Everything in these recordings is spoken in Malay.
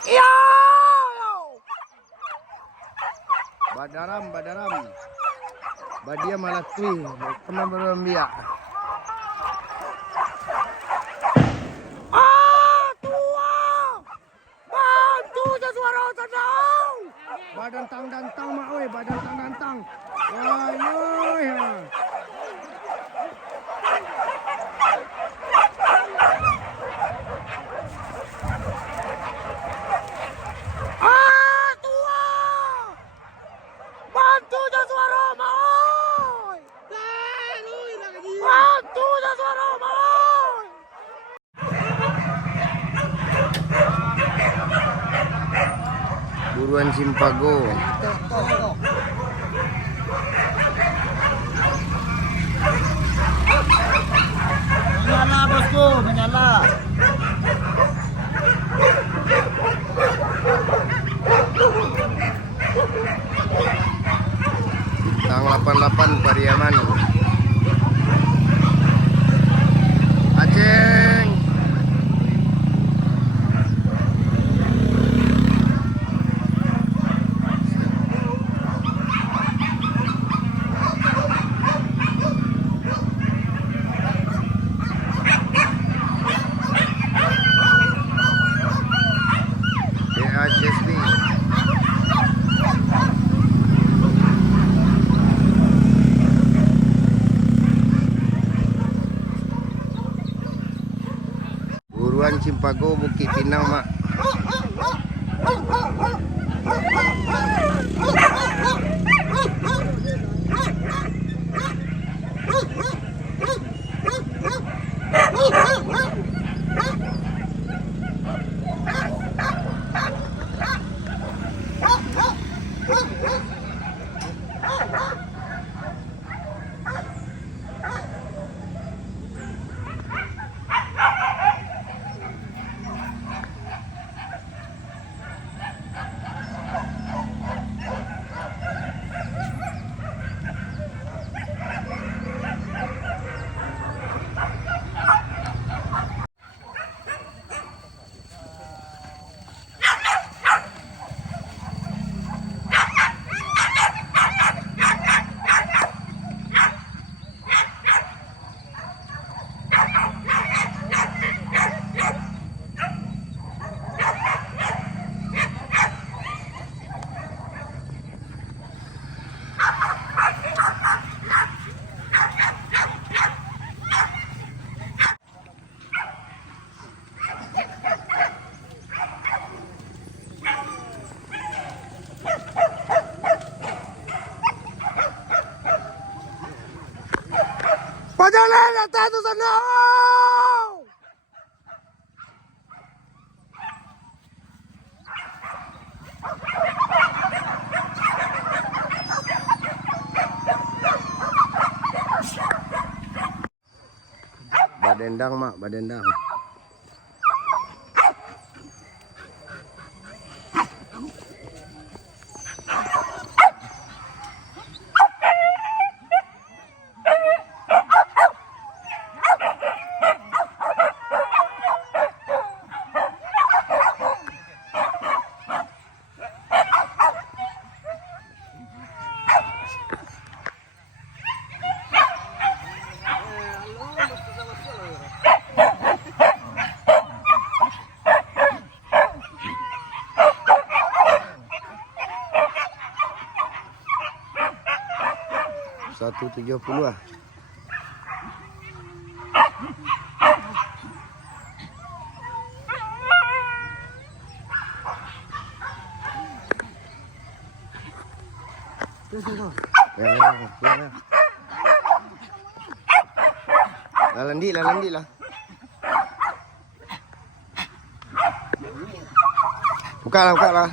Iya. Badaram, badaram. Badia malakui, kemana berambia. Bantu suara tandang. Badan tang dan tang mak oi, badan tang dan tang. Wah, yoi. Bantu suara mau. Bantu suara mau. Buruan Simpago. Menyala bosku, menyala. Bintang 88 Pariaman. Aceng. DHSB. Buruan Cimpago Bukit Pinang mak. Pajalan atas tu sana. Badendang mak, badendang. $170 lah. Ya. Landi lah. Buka lah.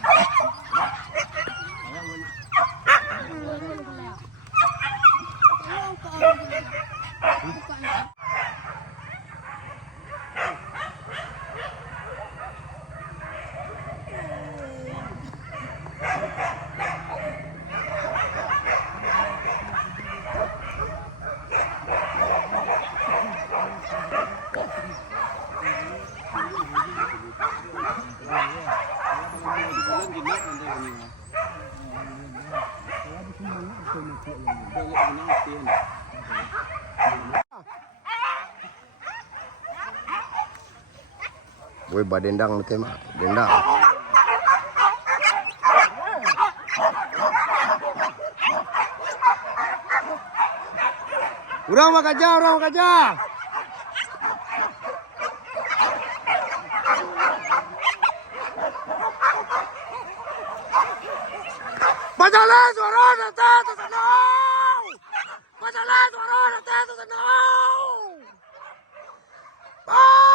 Woi, badendang nanti mah, dendang. Urang mah kaja, urang mah kaja. Padahal suara nanti tu senau. Padahal suara nanti tu senau. Wow.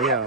Iya.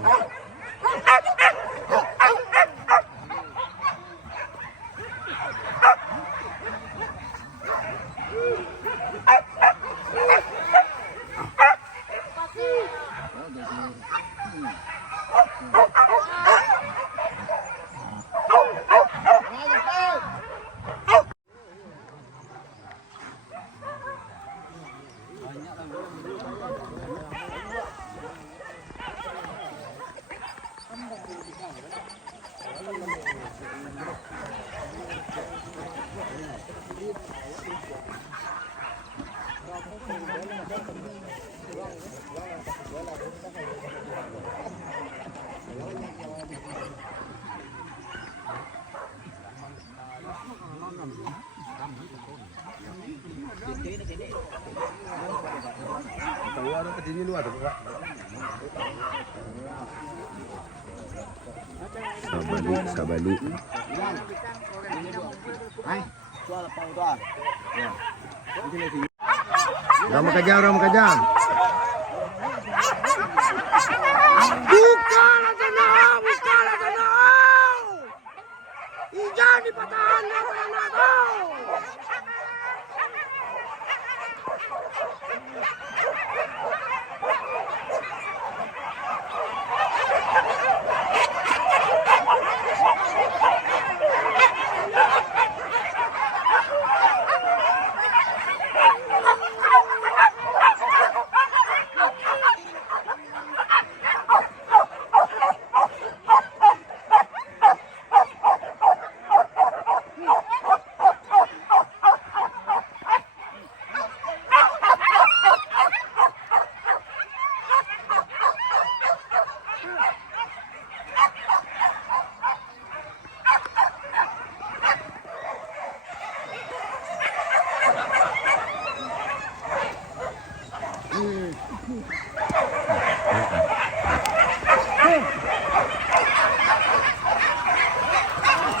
Sabali. Ram kerja. Bukan tenang. Jangan dipatahan orang.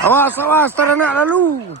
Awas, awas, ternak lalu.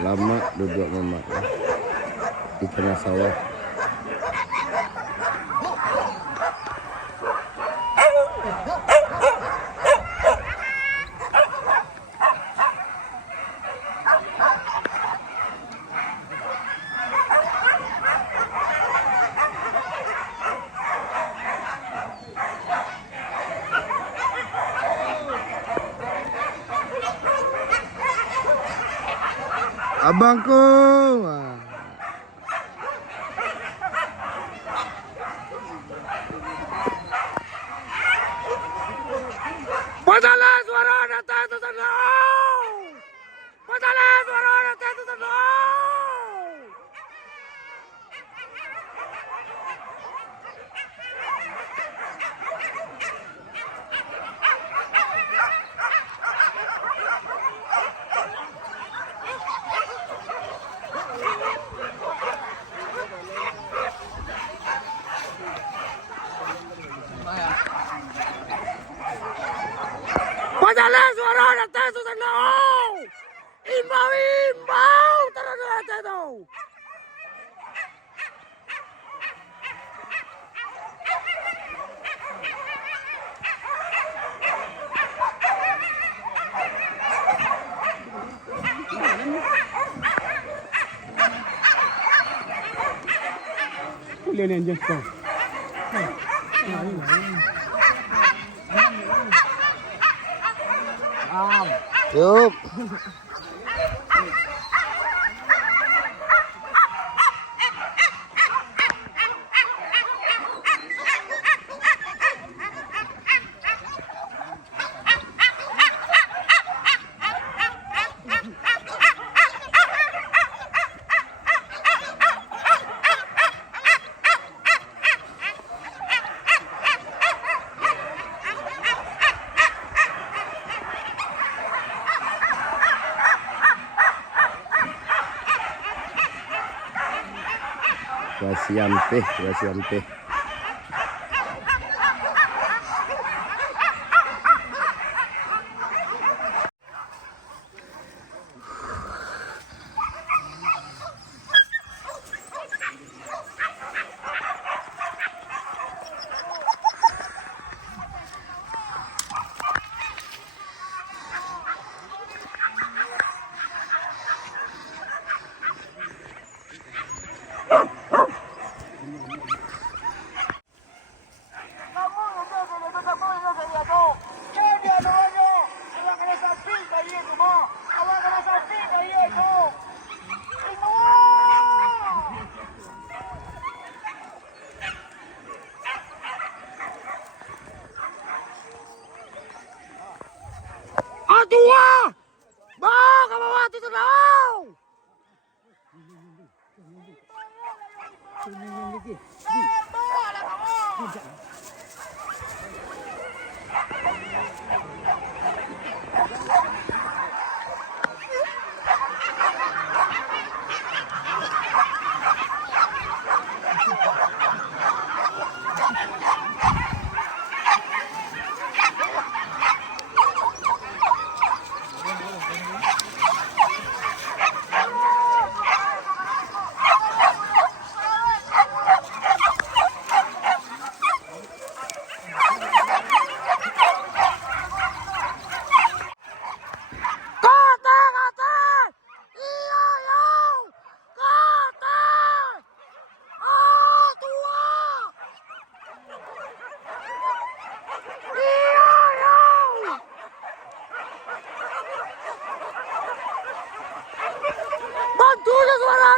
Lama duduk Mamat di tengah sawah. Abangku. Padahal suara datang tu tenang. Padahal suara datang tu tenang. Padahal suara datang tu tenang. Imbau, imbau, terus datang tu. Boleh ni kau. Yup. Wasiampeh, wasiampeh. Atua! Bawa ke bawah tu tenang.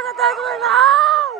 kata gue now.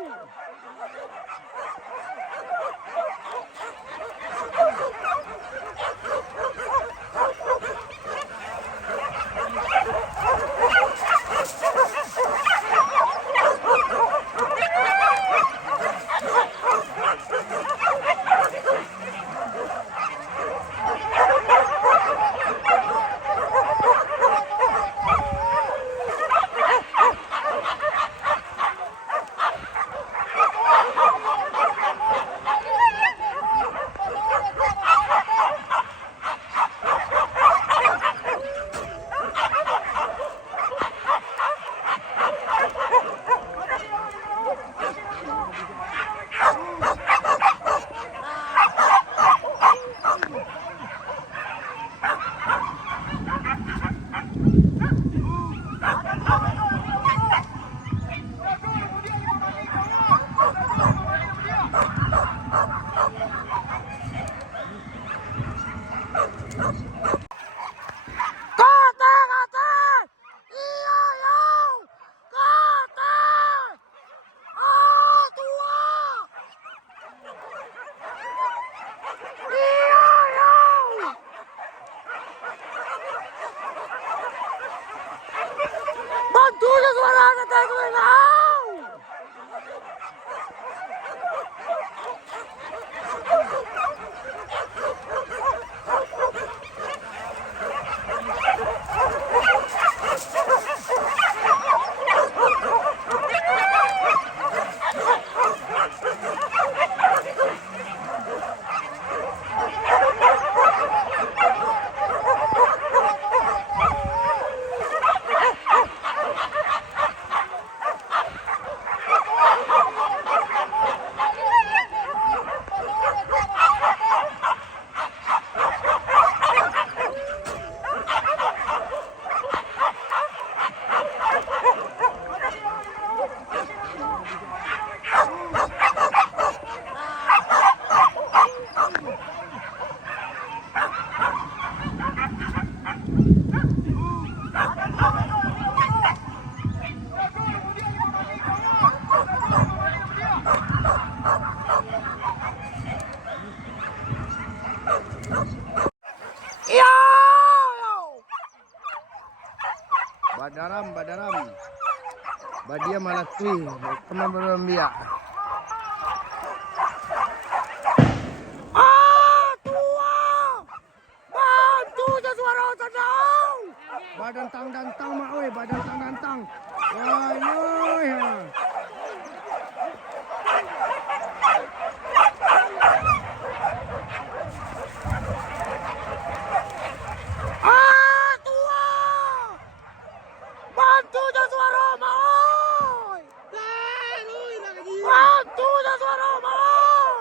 Kata, iya yo, kata, tua, iya yo. Bantu je suara kata gue now. Iya yo. Badaram, badaram. Badia malah tui, kemana berambia. Tua, bantu je suara now. Badan tang dantang mak oi, badan tang dantang. Wah, yoi. Tua, bantu je suara mau. Bantu je suara mau.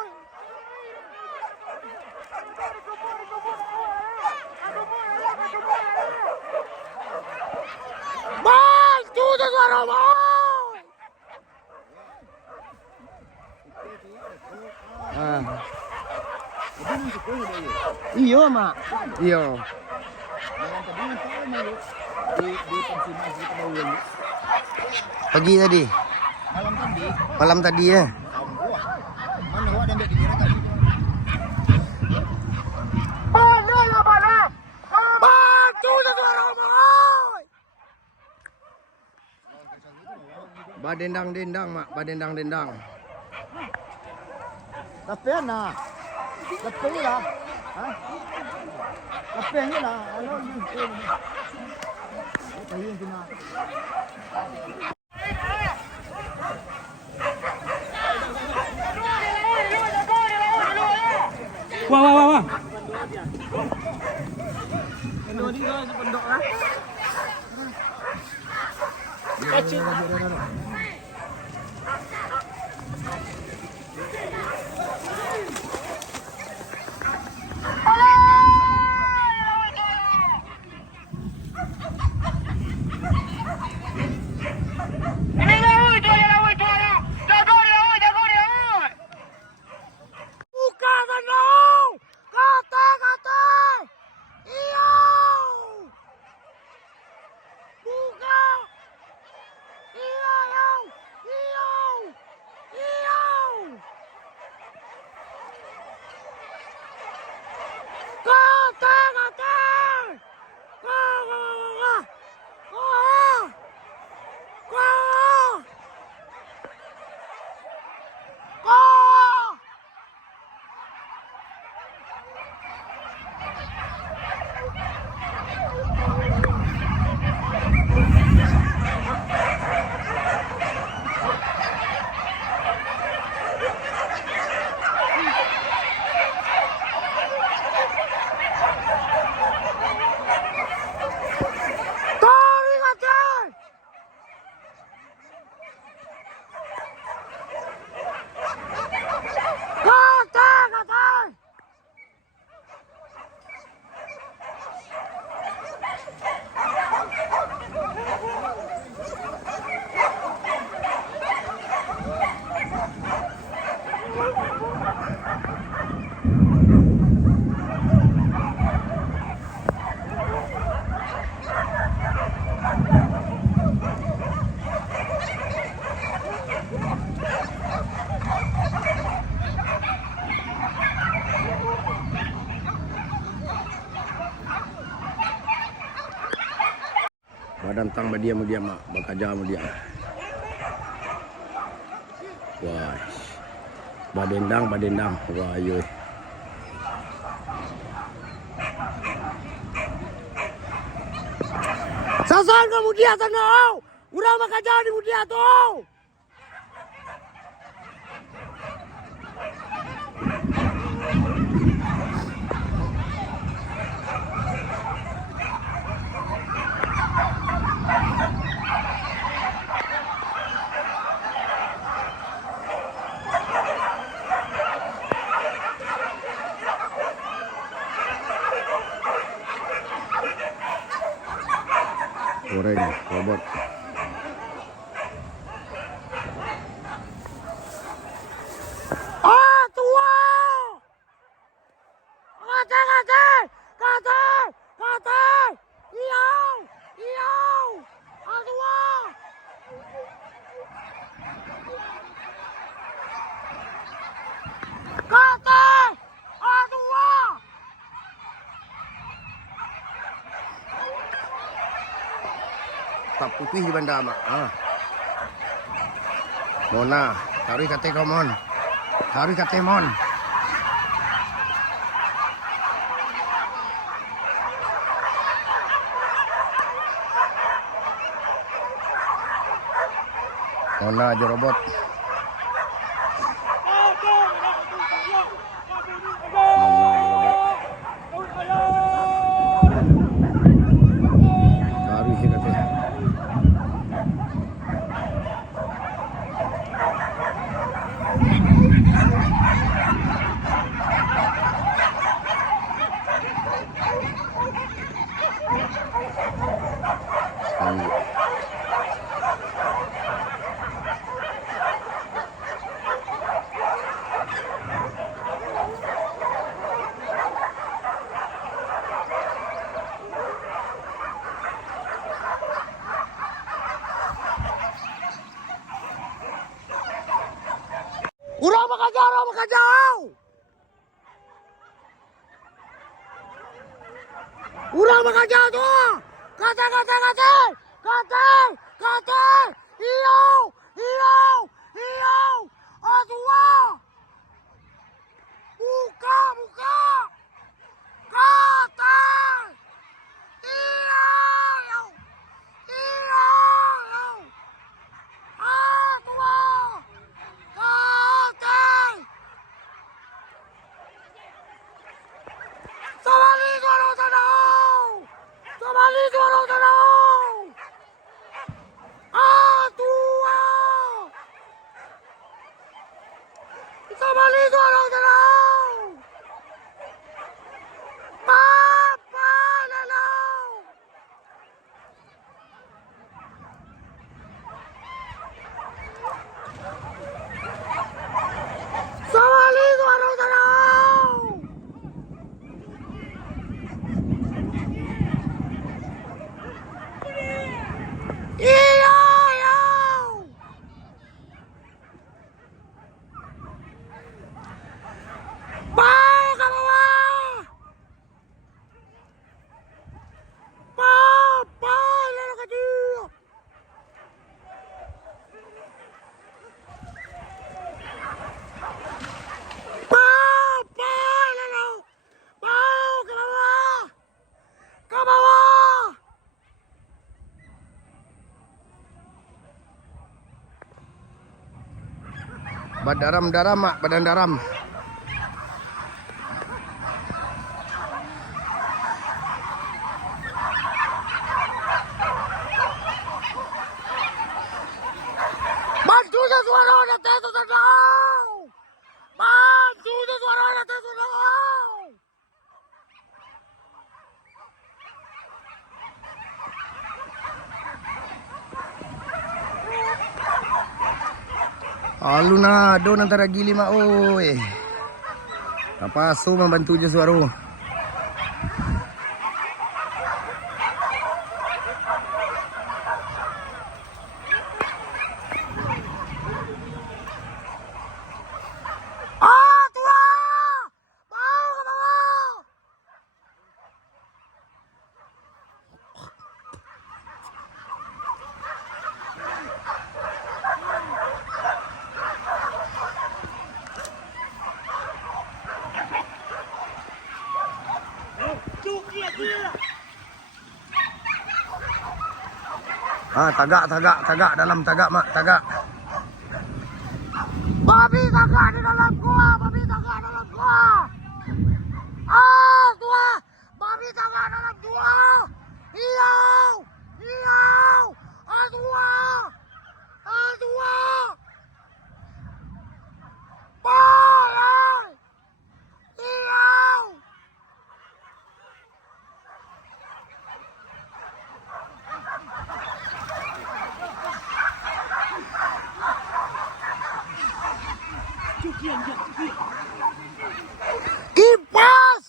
Bantu je suara mau. Ah, Iyo mak. iyo. Pagi tadi. Malam tadi. Malam tadi ya. Mana awak dah ambil kira tadi? Bantu je suara mau. Badendang-dendang mak, badendang-dendang. Lepas na. Lepas ni lah. Ha? Lepas ni lah. Ano ni? Lepas ni kena. Wah. Kena ni kau sependok lah. Kecil. Buka sana. Kata. Iya. Buka. Iya yo. Badan tang badia mudia mak bakaja mudia. Wah. Badendang. Wah yo. Sasan ka mudia sana. Urang bakaja di mudia tu. Goreng robot. Ah, tua! Kata! Iau! Ah, tua! Kata! Ah, tua! Tak putih di banda mak. Mona, taruh kate komon. Taruh kate mon. Mona aja robot. Taruh kate. Urang bakaja. Urang bakaja tu. Kata. Iau. Atua. Buka. Kata. Iau. Atua. Kata. Somali suara tanau. Atua. Somali suara tanau. Papa lalau. Somali suara tanau. Iya. Bau ke bawah. Papa lalau kecil. Papa lalau. Bau ke bawah. Badan mak, badan daram. Bantu suara ada tetu tendau. Bantu suara ada tetu tendau. Aluna do antara gili mak oi. Apa so membantu je suara. Tagak dalam tagak mak, tagak. Babi tagak di dalam gua, babi tagak dalam gua. Tua, babi tagak dalam gua. Hiau, tua. Boy, hiau. Kipas.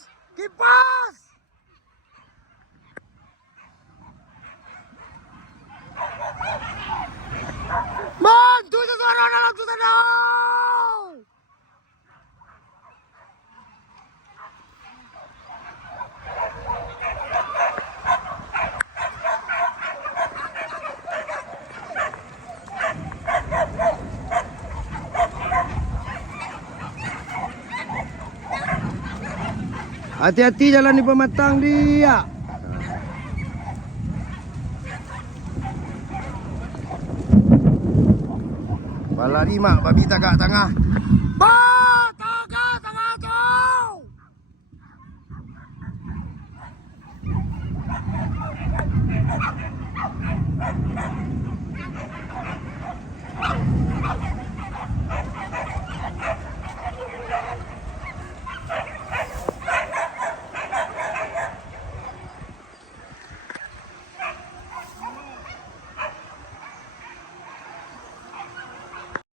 Bantu seseorang dalam susah. Hati-hati jalan di pematang dia. Balari mak, babi tagak tengah.